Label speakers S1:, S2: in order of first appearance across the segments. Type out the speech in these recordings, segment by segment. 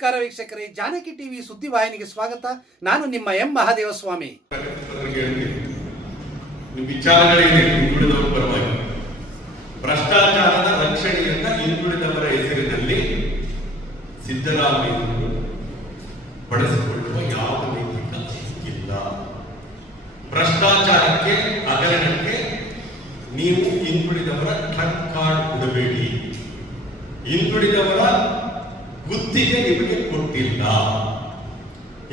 S1: ನಮಸ್ಕಾರ ವೀಕ್ಷಕರೇ, ಜಾನಕಿ ಟಿವಿ ಸುದ್ದಿವಾಹಿನಿಗೆ ಸ್ವಾಗತ. ನಾನು ನಿಮ್ಮ ಎಂ. ಮಹಾದೇವ ಸ್ವಾಮಿ
S2: ಅದಕ್ಕೆ ನಿಮ್ಮ ವಿಚಾರಗಳಿದೆ ಹಿಂದುಳಿದವರ ಪರವಾಗಿ ಭ್ರಷ್ಟಾಚಾರದ ರಕ್ಷಣೆಯನ್ನ ಹಿಂದುಳಿದವರ ಹೆಸರಿನಲ್ಲಿ ಸಿದ್ದರಾಮಯ್ಯನವರು ಬಳಸಿಕೊಳ್ಳುವ ಯಾವ ಇಲ್ಲ ಭ್ರಷ್ಟಾಚಾರಕ್ಕೆ, ಹಗರಣಕ್ಕೆ ನೀವು ಹಿಂದುಳಿದವರ ಟ್ರಕ್ ಕಾರ್ಡ್ ಕೊಡಬೇಡಿ. ಹಿಂದುಳಿದವರ ಗುತ್ತಿಗೆ ನಿಮಗೆ ಕೊಟ್ಟಿಲ್ಲ.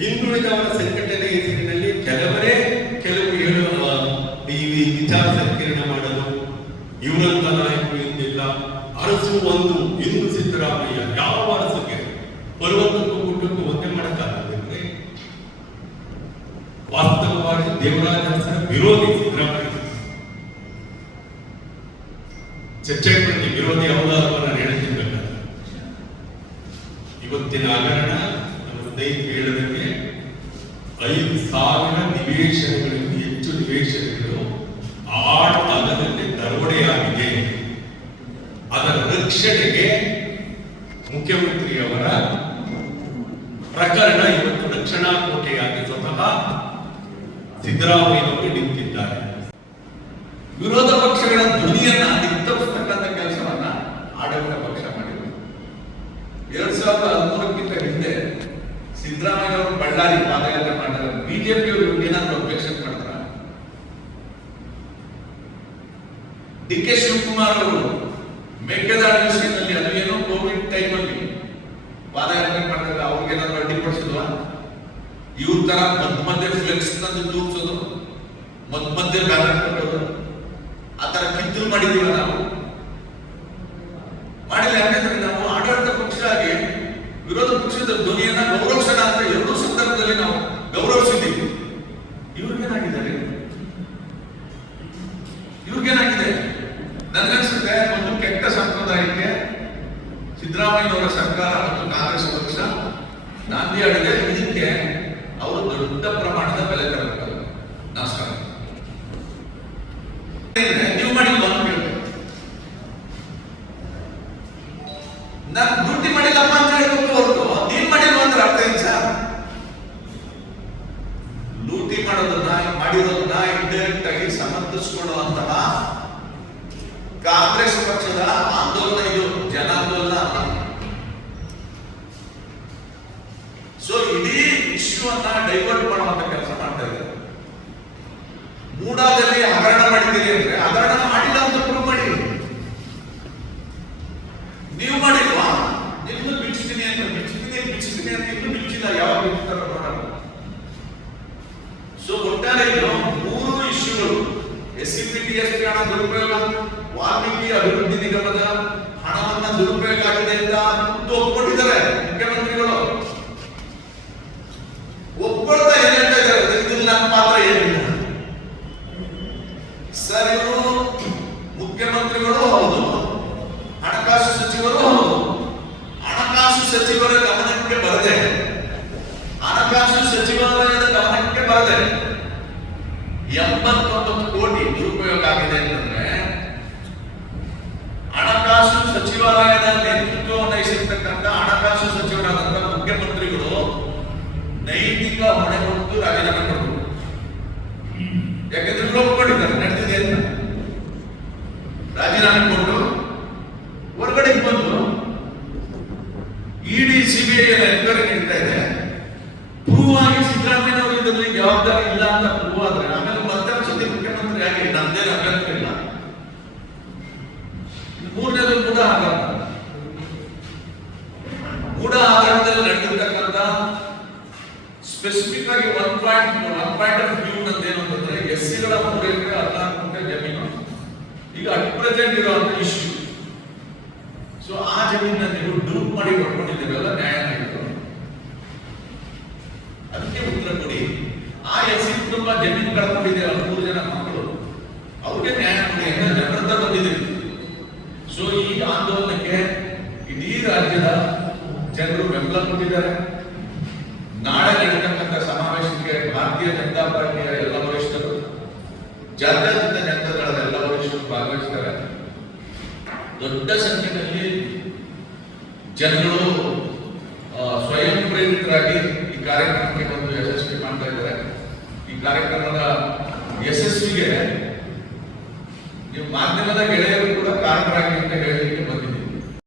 S2: ಹಿಂದುಳಿದವರ ಸಂಘಟನೆ ಹೆಸರಿನಲ್ಲಿ ಕೆಲವರೇ ಕೆಲವು ಹೇಳುವ ನೀವು ವಿಚಾರ ಸಂಕಿರಣ ಮಾಡಲು. ಇವರಂತ ನಾಯಕರು ಎಂದಿಲ್ಲ. ಅರಸು ಒಂದು ಇಂದು ಸಿದ್ದರಾಮಯ್ಯ ಯಾವ ಅರಸುಗೆ? ಪರ್ವತಕ್ಕೂ ಕುಟುಂಬ ಒಂದೇ ಮಾಡಕ್ಕಾಗತ್ತೆ ವಾಸ್ತವವಾಗಿ ದೇವರಾಜ ವಿರೋಧಿ ಸಿದ್ದರಾಮಯ್ಯ. ಚರ್ಚೆ ವಿರೋಧಿ ಅವತಾರವನ್ನು ನಡೆಸಿರ್ಬೇಕಾದ್ರೆ ಇವತ್ತಿನ ಹಗರಣ ನಮ್ಮ ಐದು ಸಾವಿರ ನಿವೇಶನಗಳಿಗೂ ಹೆಚ್ಚು ನಿವೇಶನಗಳು ಆಡತನದಲ್ಲಿ ದರೋಡೆಯಾಗಿದೆ. ಅದರ ರಕ್ಷಣೆಗೆ ಮುಖ್ಯಮಂತ್ರಿಯವರ ಪ್ರಕರಣ ಇವತ್ತು ರಕ್ಷಣಾ ಕೋಟೆಯಾಗಿ ಸ್ವತಃ ಸಿದ್ದರಾಮಯ್ಯನವರು ನಿಂತಿದ್ದಾರೆ.
S3: ವಿರೋಧ ಸಾವಿರದ ಹದಿಮೂರಕ್ಕಿಂತ ಹಿಂದೆ ಸಿದ್ದರಾಮಯ್ಯ ಅವರು ಬಳ್ಳಾರಿ ಪಾದಯಾತ್ರೆ ಮಾಡಿದ್ರೆ ಬಿಜೆಪಿ ಅವರು ಏನಾದ್ರು ಅಬ್ಜೆಕ್ಷನ್ ಮಾಡ್ತಾರ? ಡಿ ಕೆ ಶಿವಕುಮಾರ್ ಅವರು ಮೇಕೆದಾಟು ವಿಷಯದಲ್ಲಿ ಅದೇನೋ ಕೋವಿಡ್ ಟೈಮಲ್ಲಿ ಪಾದಯಾತ್ರೆ ಮಾಡಿದಾಗ ಅವ್ರಿಗೆ ಏನಾದ್ರು ಅಡ್ಡಿಪಡಿಸಿದ್ವಾ ಇವ್ರ ತರ ಮಧ್ಯ ಮಧ್ಯೆ ಫ್ಲೆಕ್ಸ್ ತಂದು ತೂರಿಸೋದು ಮಧ್ಯ ಮಧ್ಯೆ ಬ್ಯಾಲೆಟ್ ಕೊಡೋದು, ಆ ತರ ಕಿತ್ತಲು ನಾವು ಮಾಡಿಲ್ಲ ಯಾಕಂದ್ರೆ ನಾವು ಆಡಳಿತ ಪಕ್ಷ ಆಗಿ ಪಕ್ಷದ ಧ್ವನಿಯನ್ನ ಗೌರವಿಸೋಣ ಅಂತ ಎರಡೂ ಸಂದರ್ಭದಲ್ಲಿ ನಾವು ಗೌರವಿಸಿದ್ದೀವಿ. ಇವ್ರಿಗೇನಾಗಿದ್ದಾರೆ ಇವ್ರಿಗೇನಾಗಿದೆ? ನನಗನ್ಸುತ್ತೆ, ಒಂದು ಕೆಟ್ಟ ಸಂಪ್ರದಾಯಕ್ಕೆ ಸಿದ್ದರಾಮಯ್ಯನವರ ಸರ್ಕಾರ ಮತ್ತು ಕಾಂಗ್ರೆಸ್ ಪಕ್ಷ ನಾಂದಿ ಆಡಿದೆ ಇದಕ್ಕೆ ಅವರು ದೊಡ್ಡ ಪ್ರಮಾಣದ ಬೆಲೆ ತರಬೇಕು ನಮಸ್ಕಾರ ನೀವು ಮಾಡಿಲ್ಲ ಅಂತ ಕೇಳ್ತಾರೆ ನಾನು ಡ್ಯೂಟಿ ಮಾಡಿಲ್ಲಪ್ಪ ಅಂತ ಹೇಳ್ಬೇಕು ಹೊರತು ನೀನ್ ಮಾಡಿಲ್ವ ಅಂದ್ರೆ ಅರ್ಥ ಏನ್ ಸರ್ ಲೂಟಿ ಮಾಡೋದನ್ನ ಮಾಡಿರೋದನ್ನ ಇಂಡೈರೆಕ್ಟ್ ಆಗಿ ಸಮರ್ಥಿಸಿಕೊಳ್ಳುವಂತಹ ಕಾಂಗ್ರೆಸ್ ಪಕ್ಷದ ಆಂದೋಲನ ಇದು, ಜನಾಂದೋಲನ ಅಲ್ಲ. ಸೊ ಇಡೀ ಇಶ್ಯೂ ಅನ್ನ ಡೈವರ್ಟ್ ಮಾಡುವಂತ ಕೆಲಸ ಮಾಡ್ತಾ ಇದ್ದಾರೆ. ಮೂಡಾದಲ್ಲಿ ಹಗರಣ ಮಾಡಿದ್ದೀರಿ ಅಂದ್ರೆ ಹಗರಣ ಮಾಡಿಲ್ಲ ಅಂತ ಪ್ರೂವ್ ಮಾಡಿ ನೀವು ಮಾಡಿಲ್ವಾ ನಿಮ್ದು ಬಿಡಿಸ್ತೀನಿ ಅಂತ ಬಿಡಿಸ್ತೀನಿ ಬಿಡಿಸ್ತೀನಿ ಅಂತ ಇನ್ನೂ ಬಿಡಿಸಿಲ್ಲ ಯಾವಾಗ ಬಿಡಿಸ್ತಾರ ನೋಡೋಣ ಸೊ ಒಟ್ಟಾರೆ ಇದು ಮೂರು ಇಶ್ಯೂಗಳು S C P T S P ಹಣ ದುರುಪಯೋಗ, ವಾಲ್ಮೀಕಿ ಅಭಿವೃದ್ಧಿ ನಿಗಮದ ಹಣವನ್ನ ದುರುಪಯೋಗ ಆಗಿದೆ ಅಂತ ಖುದ್ದು ಒಪ್ಕೊಂಡಿದ್ದಾರೆ ಮುಖ್ಯಮಂತ್ರಿಗಳು. ಒಪ್ಪಿಕೊಳ್ತಾ ಏನ್ ಇದ್ದಾರೆ ಪಾತ್ರ ಏನಿಲ್ಲ. ಸರ್, ಇವರು ಮುಖ್ಯಮಂತ್ರಿಗಳು ಹೌದು, ಹಣಕಾಸು ಸಚಿವರು ಹೌದು. ಹಣಕಾಸು ಸಚಿವರ ಗಮನಕ್ಕೆ ಬರದೆ, ಹಣಕಾಸು ಸಚಿವಾಲಯದ ಗಮನಕ್ಕೆ ಬರದೆ ಎಂಬತ್ತೊಂಬತ್ತು ದುರುಪಯೋಗ ಆಗಿದೆ ಅಂತಂದ್ರೆ ಹಣಕಾಸು ಸಚಿವಾಲಯದ ನೇತೃತ್ವವನ್ನು ವಹಿಸಿರ್ತಕ್ಕಂಥ ಹಣಕಾಸು ಸಚಿವರಾದಂತಹ ಮುಖ್ಯಮಂತ್ರಿಗಳು ನೈತಿಕ ಹೊಣೆ ಹೊತ್ತು ರಾಜೀನಾಮೆ ಕೊಡಬೇಕು. ಯಾಕಂದ್ರೆ ಲೋಪ ಮಾಡಿದ್ದಾರೆ ನಡೆದಿದೆ ಅಂತ. ರಾಜೀನಾಮೆ ಕೊಟ್ಟು ಹೊರಗಡೆ ಬಂದು ಇಡಿ ಸಿಬಿಐ ಎನ್ಕ್ವೈರಿ ನಡೀತಾ ಇದೆ. ಪ್ರೂವ್ ಆಗಿ ಸಿದ್ದರಾಮಯ್ಯ ಅವರು ಇದರಲ್ಲಿ ಜವಾಬ್ದಾರಿ ಸ್ಪೆಸಿಫಿಕ್ ಆಗಿ one point one point of view ನಂದೇನು ಅಂತಂದ್ರೆ ಎಸ್ ಸಿಗಳ ಮೂರು ಎಕರೆ ಹದಿನಾಲ್ಕು ಗುಂಟೆ ಜಮೀನು ಈಗ ಅಟ್ ಪ್ರೆಸೆಂಟ್ ಇರುವಂತ ಇಶ್ಯೂ ಸೊ ಆ ಜಮೀನ ನೀವು ಡ್ರೂಪ್ ಮಾಡಿ ಪಡ್ಕೊಂಡಿದ್ದೀರಲ್ಲ ನ್ಯಾಯ ನೀಡಿದ್ರು ಅದಕ್ಕೆ ಉತ್ತರ ಕೊಡಿ. ಆ ಎಸ್ ಸಿ ಕುಟುಂಬ ಜಮೀನು ಕಳ್ಕೊಂಡಿದೆ ಮೂರು ಜನ ಮಕ್ಕಳು. ಅವ್ರಿಗೆ ನ್ಯಾಯ ಕೊಡಿ ಅಂತ ಜನರತ್ತ ಬಂದಿದ್ದೀರಿ. ಸೊ ಈ ಆಂದೋಲನಕ್ಕೆ ಇಡೀ ರಾಜ್ಯದ ಜನರು ಬೆಂಬಲ ಕೊಟ್ಟಿದ್ದಾರೆ. ನಾಳೆ ಸಮಾವೇಶಕ್ಕೆ ಭಾರತೀಯ ಜನತಾ ಪಾರ್ಟಿಯ ಎಲ್ಲ ವರಿಷ್ಠರು ಜಾತ್ಯಾತೀತ ಜನತಾ ಎಲ್ಲ ವರಿಷ್ಠರು ಭಾಗವಹಿಸ್ತಾರೆ. ದೊಡ್ಡ ಸಂಖ್ಯೆಯಲ್ಲಿ ಜನರು ಸ್ವಯಂ ಪ್ರೇರಿತರಾಗಿ ಈ ಕಾರ್ಯಕ್ರಮಕ್ಕೆ ಒಂದು ಯಶಸ್ವಿ ಮಾಡ್ತಾ ಇದ್ದಾರೆ. ಈ ಕಾರ್ಯಕ್ರಮದ ಯಶಸ್ವಿಗೆ ಈ ಮಾಧ್ಯಮದ ಗೆಳೆಯರು ಕೂಡ ಕಾರಣರಾಗಿ ಅಂತ ಹೇಳಿ